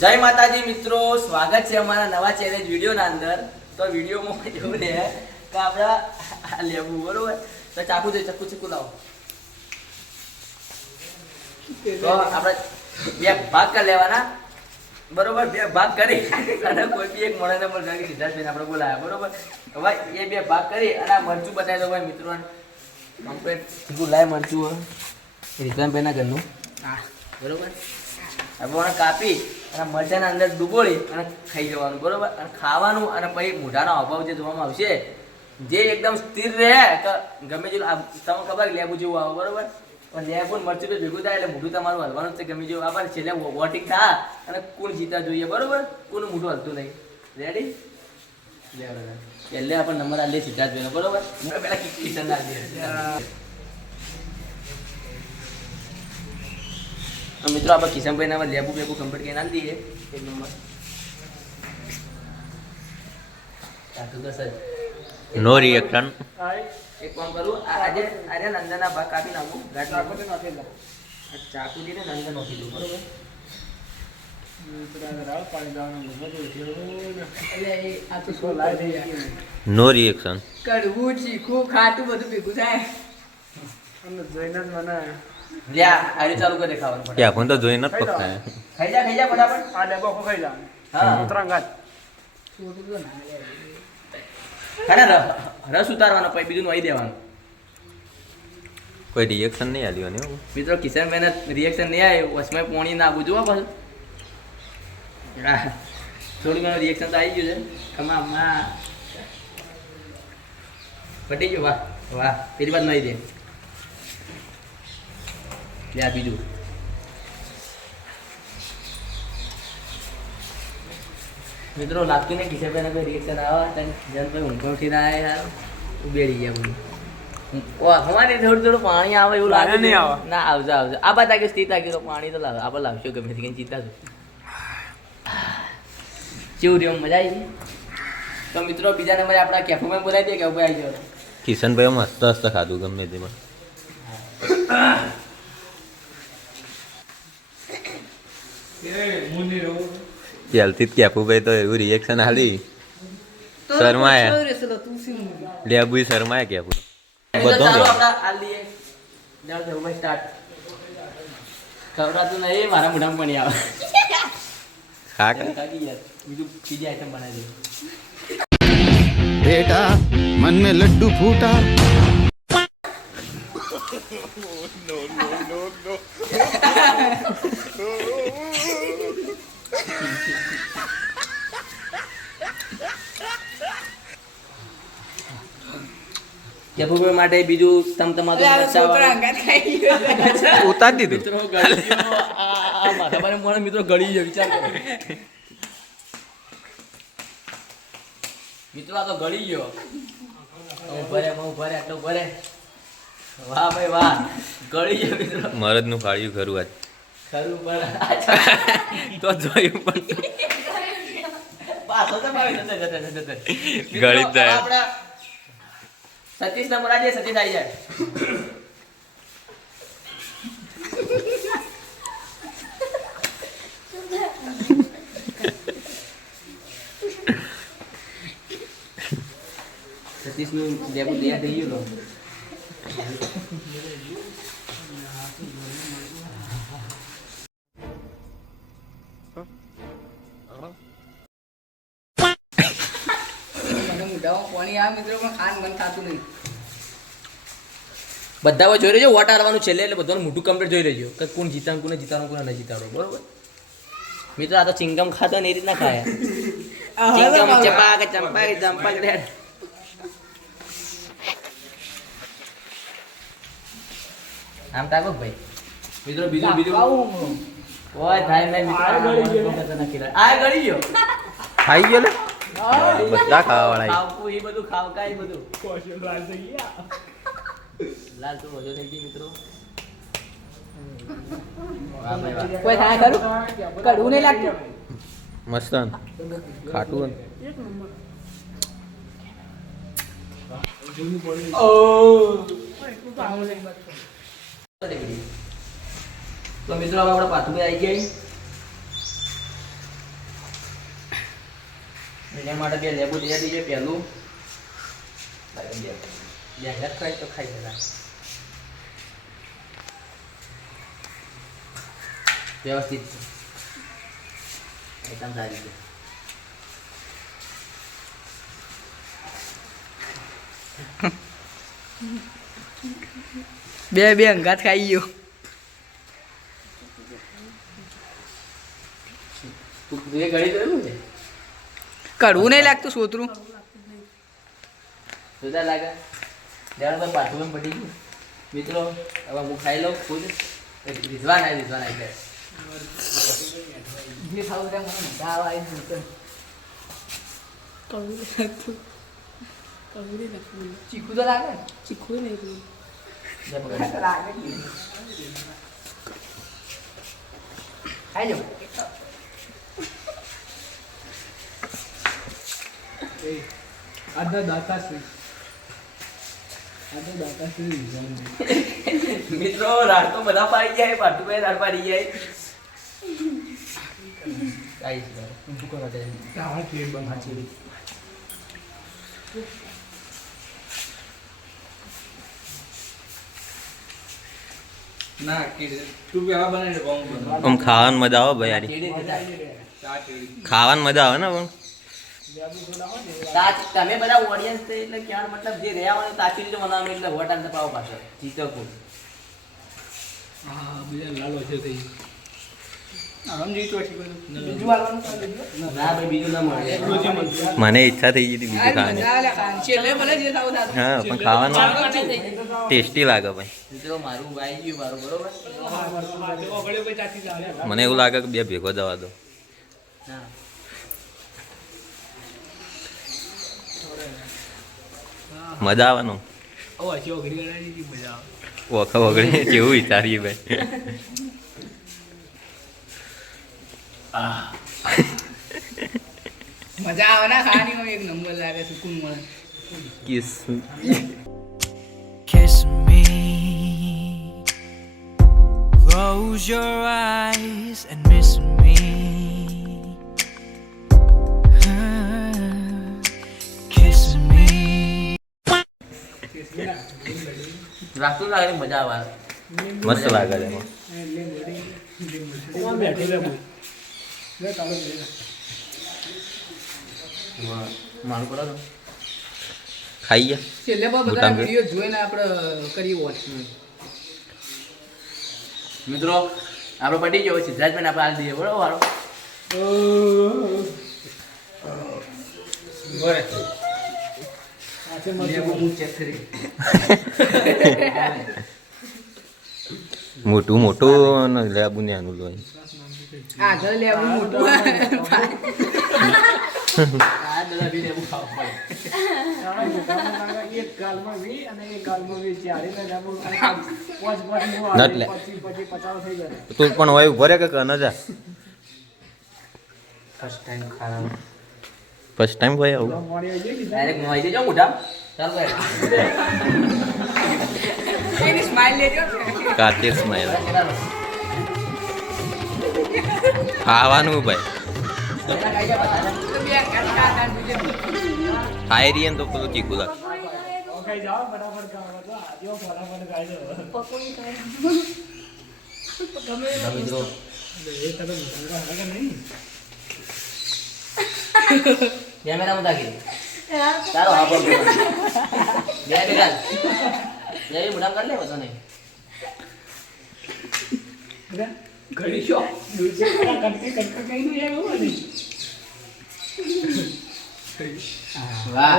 જય માતાજી મિત્રો, સ્વાગત છે અમારા નવા ચેલેન્જ વિડીયોના અંદર. તો વિડીયોમાં એવું રહે કે આપણા લેવું બરોબર. તો ચાકુ લાવો. તો આપણે બે ભાગ કરી લેવાના બરોબર. બે ભાગ કરી અને કોઈ બી એક મળે પણ સિદ્ધાર્થભાઈને આપણે બોલાયા બરોબર. હવે એ બે ભાગ કરી અને આ મરચું બતાવી દો ભાઈ મિત્રોને. કમ્પ્લીટ લાય મરચું રીતરામભાઈના ઘરનું બરોબર. હવે કાપી અને મરચાના અંદર ડૂબોળી અને ખાઈ જવાનું બરોબર. અને ખાવાનું અને પછી મોઢાનો અભાવ જે જોવામાં આવશે જે એકદમ સ્થિર રહે કે ગમે તેવું તમને ખબર લેબુ જેવું આવે બરોબર. પણ લેબુ મરચું તો ભેગું થાય એટલે મોઢું તમારું હલવાનું છે ગમે જેવું આપણે છેલ્લે વોટિંગ થાય અને કોણ જીતા જોઈએ બરોબર. કોનું મોઢું હલતું નહીં. રેડી એટલે આપણે નંબર આ લે સીધા જોઈએ બરોબર. પેલા કિશન ના દે મિત્રો. આપણે કિશનભાઈ ના લેબુ બેબુ કમ્પ્લીટ કરીને આપી દઈએ. એક નંબર નો રિએક્શન. એક કામ કરું આજે નંદનના ભાગ કાપી નાખું. ચાકુથી ને નંદન નોખી દઉં બરોબર. નો રિએક્શન. કડવું ચીખું ખાટું બધું ભેગું થાય. જોઈને જ મને લ્યા આજે ચાલુ કરી દેખાવાનું. કે આપણ તો જોઈને જ પકડાય. ખાઈ જા ફટાફટ. આ ડબ્બો ખાઈ જા. હા ઉતરાંગાત છોટું તો ના લે. રસ ઉતારવાનો પછી બીજું નોઈ દેવાનું. કોઈ રિએક્શન નહીં આલ્યું ને. મિત્રો કિશનભાઈને રિએક્શન નહીં આવે વસમાં પોણી નાખું જુઓ પાછું. થોડું ઘણું રિએક્શન તો આવી ગયું છે. ખમા પટી ગયું. વાહ વાહ. પેલી બાદ નહીં દે લ્યા બીજું. મિત્રો લાગતું નહીં કિશનભાઈને કોઈ રિએક્શન આવે જનભાઈ ઊંઘો ઉઠીને આવે યાર બેડી ગયા બધું. હવાને થોડું પાણી આવે એવું લાગે નહીં આવે. ના આવશે આ બાત આગે સ્થિત આગે પાણી તો લાવે આપણે લાવશું ગમે તે કઈ ચિંતા છું. કેવું રહ્યું મજા આવી. તો મિત્રો બીજા નંબરે આપણા કેફુમાં બોલાવી દઈએ કે ભાઈ આવી જાવ. કિશનભાઈ મસ્ત મસ્ત ખાધું ગમે તેમાં. ત્યારથી જ કેપુભાઈ તો એવું રિએક્શન આલી. શરમાયા. લેબુ શરમાયા કેપુ. બધું ખવડાતું નહીં મારા મોઢામાં પાણી આવે. ખા કે બીજું બીજી આઈટમ બનાવી દે. बेटा मन में लड्डू फूटा કેપુભાઈ માટે બીજું ઉતારી દીધું. મિત્રો ગળી ગયો વિચાર કરો. મિત્રો આ તો ગળી ગયો. ભરે આટલો ભરે. વાહ ભાઈ વાહ. ગળી ગયો મિત્રો. મરદ નું ફાળ્યું ખરું આજ. ખરું પણ તો જોયું પણ પાછો તો ગળી જ જાય. આપણા સતીશ નંબર આજે સતીશ આવી જાય. સતીશ નું લેબુ તૈયાર થઈ ગયું. મોઢામાં પાણી આવે મિત્રો પણ ખાન મન થતું નહીં. બધા જોઈ લેજો વોટ હારવાનું છેલ્લે એટલે બધાનું મોટું કમ્પ્લીટ જોઈ લેજો કે કોણ જીતાનું કોને જીતાનું કોને નહીં જીતાડો બરોબર. મિત્રો આ તો ચિંગમ ખાતો ને એ રીતના ખાય. ચિંગમ ચપાક ચંપાક ચંપાક રેડ. આમ તાકો ભાઈ મિત્રો બીજું ઓય થાય મેં મિત્રો આ ગળી ગયો. ખાઈ ગયો ને બધા ખાવા વાળા. ખાવકું એ બધું ખાવકા એ બધું લાલ તો વધુ થઈ ગઈ મિત્રો. વાહ ભાઈ વાહ. કોઈ થાય ખરું કડવું નહીં લાગતું. મસ્ત ખાટું. તો મિત્રો હવે આપણે પાથુભાઈ આવી ગયા. એના માટે બે લેબુ તૈયાર થઈ જાય પહેલું બે હજાર ખાય તો ખાઈ જતા વ્યવસ્થિત એકદમ સારી છે બે અંગાત ખાઈ ગયો. તું એ ઘડી જોયું છે કડવું નહીં લાગતું સોતરું. જોતા લાગે જાણ પર પાછું એમ પડી ગયું મિત્રો હવે હું ખાઈ લઉં ખુદ રીઝવાન એટલે જે ખાવું ત્યાં મને મજા આવે આવી જોતો. ચીકુ તો લાગે ને? જા પકડ. લાગે જ. ખાઈ જાઓ. મિત્રો રાત તો બધા પાડી જાય પાટુભાઈ રાત પાડી જાય કાઈ છે શું કરો તે ના કે તું પેલા બનાવીને કોમ બનો આમ ખાવાની મજા આવે ભાઈ યારી ચીડી દેતા ખાવાની મજા આવે ને પણ તાચ તમે બધા ઓડિયન્સ છે એટલે ક્યાં મતલબ જે રહ્યા હોય તાચી રીતે બનાવવાનું એટલે હોટ આન્સર પાવો પાછળ જીતો કોણ હા બીજા લાલો છે તે આમ જીતો છે કોઈ બીજું આલવાનું તો બીજું. ના ભાઈ બીજું ના મળે મને ઈચ્છા થઈ ગઈ હતી બીજું આ ખાવાની મજા આલે ખાન છેલ્લે ભલે જે થાવું થાતું. હા પણ ખાવાનું ટેસ્ટી લાગે ભાઈ મિત્રો મારું આવી ગયું મારું બરોબર ઓગળે કોઈ ચાચી ચાલે મને એવું લાગે કે બે ભેગો જવા દો હા મજા આવે ને ઓ હજી ઓગળી ગણાની મજા આવે વખા વગડે કેવું વિચારીએ ભાઈ મજા આવે ના ખાવાની એક નંબર લાગે સુકૂન મળે. Kiss Kiss me. Close your eyes and miss me. Kiss me. રાખતું લાગે મજા આવે મસ્ત લાગે છે એમાં કોણ બેઠી લે બોલ મારું કરો તો ખાઈ ગયા છેલ્લે પણ બધા ભૂટાન વિડીયો જોઈને આપણે કરીએ વોચ. મિત્રો આપણો પટી ગયો સિદ્ધાર્થભાઈ આપણે હાલ દઈએ બરોબર વાળો મોટું મોટું ને લેબુ ને આનું લોહી આગળ લેવું મોટું. આ દાદા બી લેવું ખાવા પડે એક ગાલમાં વી અને એક ગાલમાં વી ચારે ને જાબો પાંચ નટ લે. પછી 50 થઈ જાય તું પણ હોય ઉભો રે કે ન જા ફર્સ્ટ ટાઈમ ખાવાનું ફર્સ્ટ ટાઈમ ભાઈ આવું મોડી આવી ગઈ ડાયરેક્ટ મોઈ દેજો મોઢા ચાલ ભાઈ એની સ્માઈલ લેજો. કાચે સ્માઈલ ખાવાનું ભાઈ તો બે અંગાત ખાતા બીજે ખાઈ રહીએ ને તો પેલું ચીકું લાગે ખાઈ જાઓ ફટાફટ ખાવા તો આજો ફટાફટ ખાઈ જાઓ મિત્રો એ તને મુંગા હે કે નહીં કેમેરા માં તાકી તારો હા પર બે બેગાલ બે મોઢા કર લે બધો નહીં ઘડી શો દૂધ કટકે કઈ નહીં આવ્યો નહીં વાહ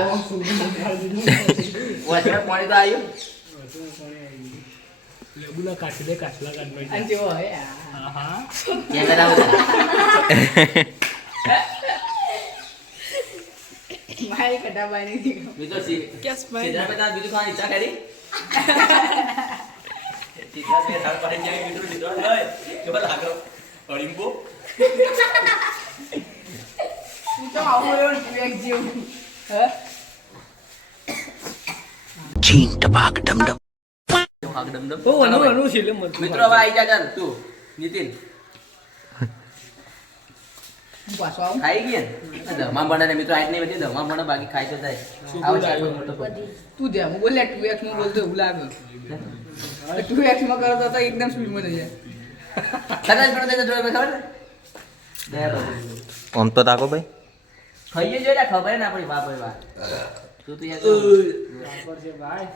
ઓછા પાણી તો આવ્યું લેબુલા કાટલે કાટલા કાટલો અને જેવો હે આ. હા કેમેરા માં મારી કટાબાઈ નથી. મિત્રો સિદ્ધાર્થભાઈ બીજું ખાવાની ઈચ્છા કરી સિદ્ધાર્થભાઈ સાર પાડી જાય મિત્રો સિદ્ધાર્થભાઈ કે ભલા આગળ અડીંબો તું તો આવું રહ્યો ને વિવેક જેવું. હે? ભાગ ડમડમ ઓ અનુ અનુ છેલે મત મિત્રો હવે આવી જા ચાલ તું નીતિન હું પાછો આવું ખાઈ ગયા ને ધમા બને મિત્રો આજ નહીં બધી ધમા બને બાકી ખાઈ તો થાય આવો ચાલો મોટો તું દે હું બોલે 2x માં બોલતો એવું લાગે 2x માં કરો તો એકદમ સ્પીડ માં થઈ જાય કદાચ પણ તે જોઈ ખબર ને દે આમ તો તાકો ભાઈ ખાઈએ જોઈએ ખબર ને આપણી બાપ ભાઈ વાત તું તો યાર બરાબર છે ભાઈ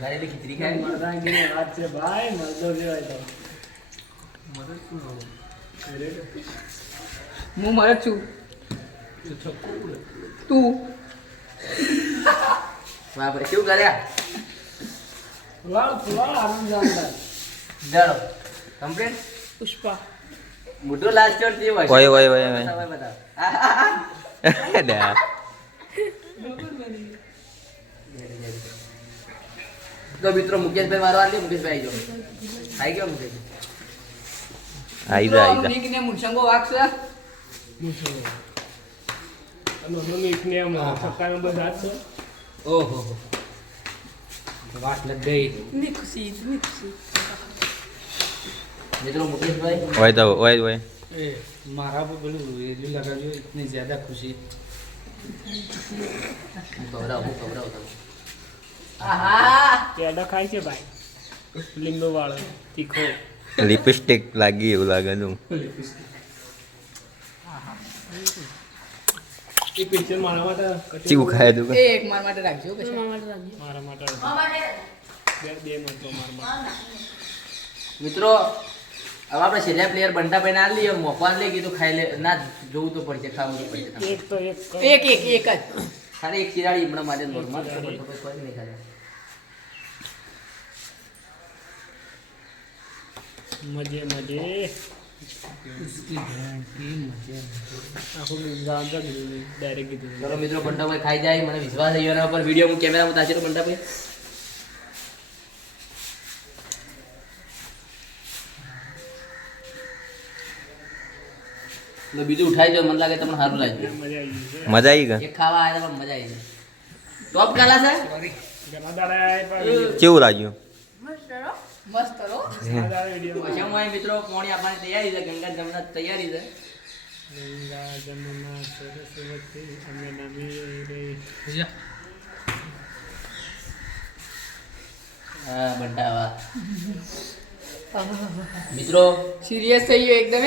ઘરેલી ખીચડી ખાય મરદાંગીની વાત છે ભાઈ મરદો લેવાય તો હું મરે જ છું તું બાપ રે શું કર્યા ફુલાવ આરામ જાણતા જાણો કમ્પ્લીટ પુષ્પા મોટો લાસ્ટ ચોર જે હોય ઓય ઓય ઓય ઓય તમે બતાવો ડે તો મિત્રો મુકેશભાઈ મારવા લે મુકેશભાઈ આવી ગયો મુકેશ આઈ જા ને મુનશંગો વાગશે અને મીઠ ને આમ સક્કા નંબર 7 છે ઓહો વાત લગ ગઈ ની ખુશી મિત્રો મુકેશભાઈ ઓય તો ઓય ઓય ए मारा पे बोलू ये जो लगा जो इतनी ज्यादा खुशी હું ખવડાવું તમે आहा પેડા ખાય છે ભાઈ લીંબુ વાળો તીખો લિપસ્ટિક લાગી એવું લાગે નું એ પિક્ચર મારા માટે ચીવું ખાય તું ए एक मार माटे રાખજો કે મારા માટે બે મળતો મારા માટે મિત્રો હવે આપણે છેલ્લા પ્લેયર બંટાભાઈ ના લઈએ મોકવાન લઈ કીધું ખાઈ લે ના જોવું તો પડશે ખાવું તો પડશે એક તો એક एक જ ખાલી એક ચિરાડી હમણાં માટે નોર્મલ કોઈ નહીં ખાય મજે મજે આખું જાણતા કીધું ડાયરેક્ટ કીધું ચલો મિત્રો બંટાભાઈ ખાઈ જાય મને વિશ્વાસ થઈ ગયો એના પર વિડીયો હું કેમેરા ઉતારશે તો બંટાભાઈ તો બીજું ઉઠાઈ જાવ મને લાગે તમને સારું લાગ્યું મજા આવી ગઈ છે મજા આવી ગઈ એક ખાવા આવ્યા પણ મજા આવી જાય ટોપ કાલા છે ઘણા દાડા પણ કેવું લાગ્યું મસ્ત રો સાદા વિડીયો પછી હું અહીં મિત્રો પોણી આપવાની તૈયારી છે ગંગા જમના તૈયારી છે ગંગા જમુના સરસ્વતી અમે નમી રહી હા બંટાવા મિત્રો સિરિયસ થઈ ગયો એકદમ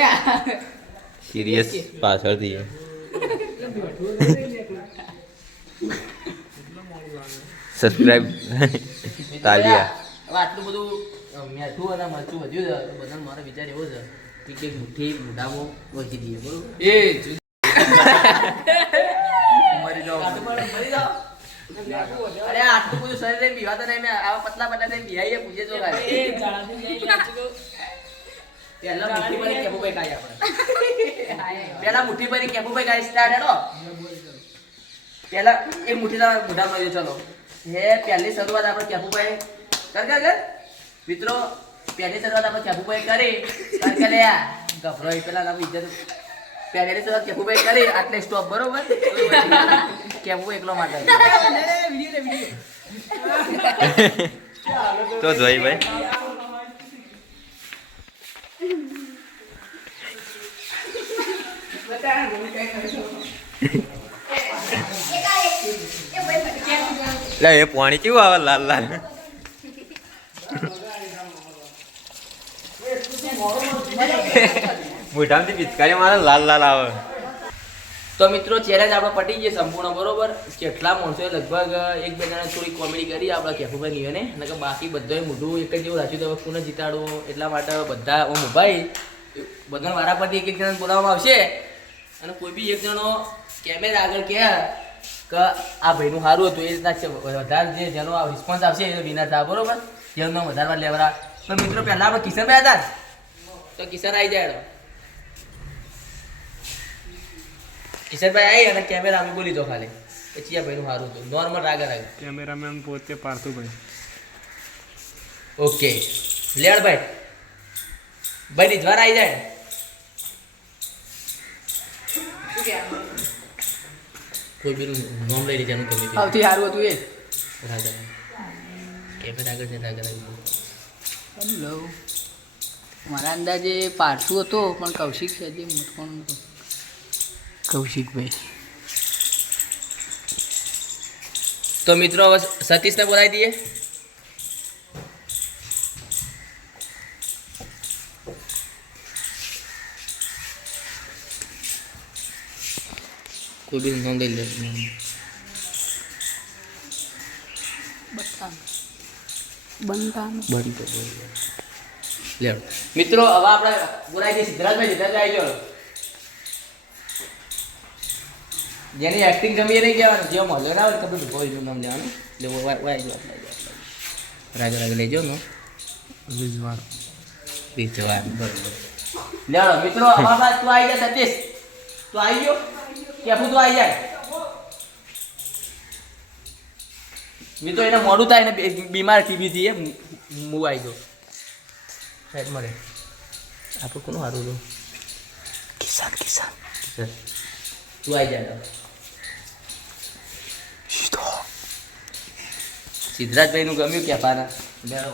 સિરિયસ પાછળથી સબસ્ક્રાઇબ તાલિયા હવે આટલું બધું મીઠું અને મરચું વધ્યું છે તો બધાને મારો વિચાર એવો છે કે કંઈક મુઠ્ઠી મોઢામાં વહી દઈએ બરોબર એ મરી જાઓ અરે આટલું બધું શરીરે પીવાતો નહીં મેં આવા પતલા પતલા થઈને પીવાઈએ પૂછે તો ખાલી પહેલા મુઠ્ઠી ભરી કેફુભાઈ ખાઈ આપણે પહેલા મુઠ્ઠી ભરી કેફુભાઈ ખાઈ સ્ટાર્ટ હેડો પહેલા એક મુઠ્ઠી ના મોઢામાં જો ચલો હે પહેલી શરૂઆત આપણે કેફુભાઈ કર મિત્રો પહેલી શરૂઆત આપણે કેફુભાઈ કરી કર લે ગભરાઈ પેલા આપણે ઇજ્જત પહેલી શરૂઆત કેફુભાઈ કરી આટલે સ્ટોપ બરોબર કેફુ એકલો માટે તો જોઈ ભાઈ લે એ પાણી કેવું આવે લાલ લાલ મોઢામાંથી પિચકારી મારે લાલ લાલ આવે તો મિત્રો ચેલેન્જ આપણે પટી ગઈ સંપૂર્ણ બરોબર કેટલા માણસોએ લગભગ એક બે જણા થોડી કોમેડી કરી આપણા કેફુભાઈ નિયને અને કે બાકી બધાએ મોઢું એક જ જેવું રાખ્યું તો કોને જીતાડવો એટલા માટે બધા મોબાઈલ બધા વારા પરથી એક જણા બોલાવવામાં આવશે અને કોઈ બી એક જણો કેમેરા આગળ કહે કે આ ભાઈનું સારું હતું એ રીતના વધારે જે જેનો રિસ્પોન્સ આવશે એ વિનર થાય બરોબર જેનું નામ વધારવા લેવરા તો મિત્રો પહેલાં આપણે કિશનભાઈ હતા તો કિશન આવી જાય કિશનભાઈ આવી અને કેમેરા અમે બોલી દો ખાલી એ ચિયા ભાઈનું સારું હતું નોર્મલ રાગ રાગ કેમેરામેન પોતે પાર્થુભાઈ ઓકે લેડ ભાઈ ભાઈ રીતવાર આવી જાય કોઈ બીનું નોમ લઈ લીધા તમે સૌથી સારું હતું એ રાજા કેમેરા આગળ જઈને રાગ રાગ હેલો મારા અંદાજે પાર્થુ હતો પણ કૌશિક છે જે મોટકોણ હતો કૌશિકભાઈ. તો મિત્રો હવે સતીશને બોલાવી દઈએ. કોઈ બી નામ લઈ લે. લે મિત્રો હવે આપણે બોલાવી દઈએ સિદ્ધરાજભાઈ. સિદ્ધરાજભાઈ આવી જાઓ. જેની એક્ટિંગ ગમી એ નહીં કહેવાનું, જે મળ્યો ના હોય ખબર કોઈનું નામ લેવાનું. એટલે વાઈ જાઓ. રાગે રાગે લઈ જાઓ. રીતવાર બરોબર. લેવડો મિત્રો અમારા તું આવી જા. સતીશ તું આવી ગયો કે તું આવી જાય. મિત્રો એને મોડું થાય ને બીમાર ટીબીથી એમ હું આવી ગયો. સાહેબ મળે આપણું કોનું સારું હતું? કિસાન તું આવી જાય. સિદ્ધરાજભાઈનું ગમ્યું કે પાના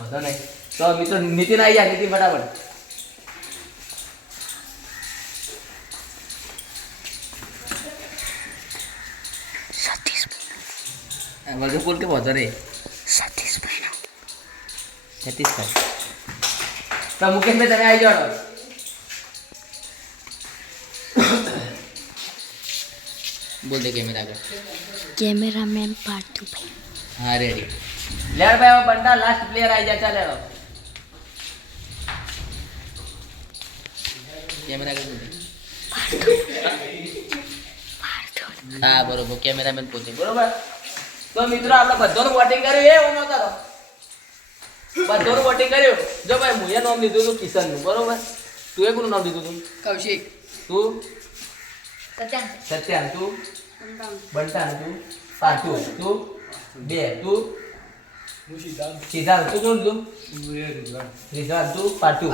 વધો નહીં. તો મિત્રો નીતિન આવી જાય. નીતિન ફટાફટ. વધુ બોલ કે વધો નહીં. સતીશભાઈ તો મુકેશભાઈ તમે આવી જાઓ. બોલ દે કેમેરા આગળ. કેમેરામેન પાર્થુભાઈ. હા રેડી. લેડ ભાઈ હવે બંટા લાસ્ટ પ્લેયર આવી જાય. ચાલે કેમેરા આગળ. હા બરોબર. કેમેરામેન પોતે બરોબર. તો મિત્રો આપણે બધાનું વોટિંગ કર્યું. એ ઓનો તારો બધાનું વોટિંગ કર્યું. જો ભાઈ મુએ નામ લીધું હતું કિશનનું બરોબર. તું એ કોનું નામ લીધું હતું? કૌશિક. તું સત્યાન. તું બંટાન. તું પાછું. તું બે. તું સિદ્ધાર્થ. તું કોનું લીધું? રિઝવાન. તું પાટુ.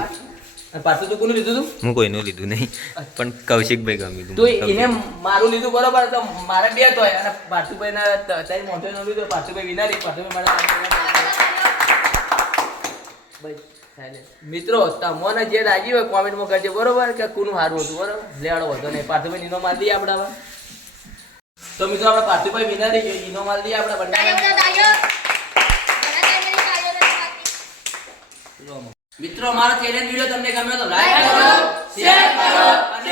અને પાટુ તું કોનું લીધું તું? હું કોઈનું લીધું નહીં, પણ કૌશિકભાઈ ગમ્યું હતું. તું એને મારું લીધું બરોબર. તો મારે બે તો હોય અને પાટુભાઈ ના તારી મોટો નો લીધું. પાટુભાઈ વિનારી. પાટુભાઈ મારા મિત્રો તમને જે લાગ્યું હોય કોમેન્ટમાં કરજો બરોબર કે કોનું સારું હતું બરોબર. લેવાડો વધો નહીં. પાર્થુભાઈ ઈનો માલ દઈએ આપણે હવે. તો મિત્રો આપણે પાર્થુભાઈ વિનારી ઈનો માલ દઈએ આપણે મિત્રો અમારો ચેલેન્જ વિડીયો તમને ગમ્યો તો લાઈક કરો, શેર કરો અને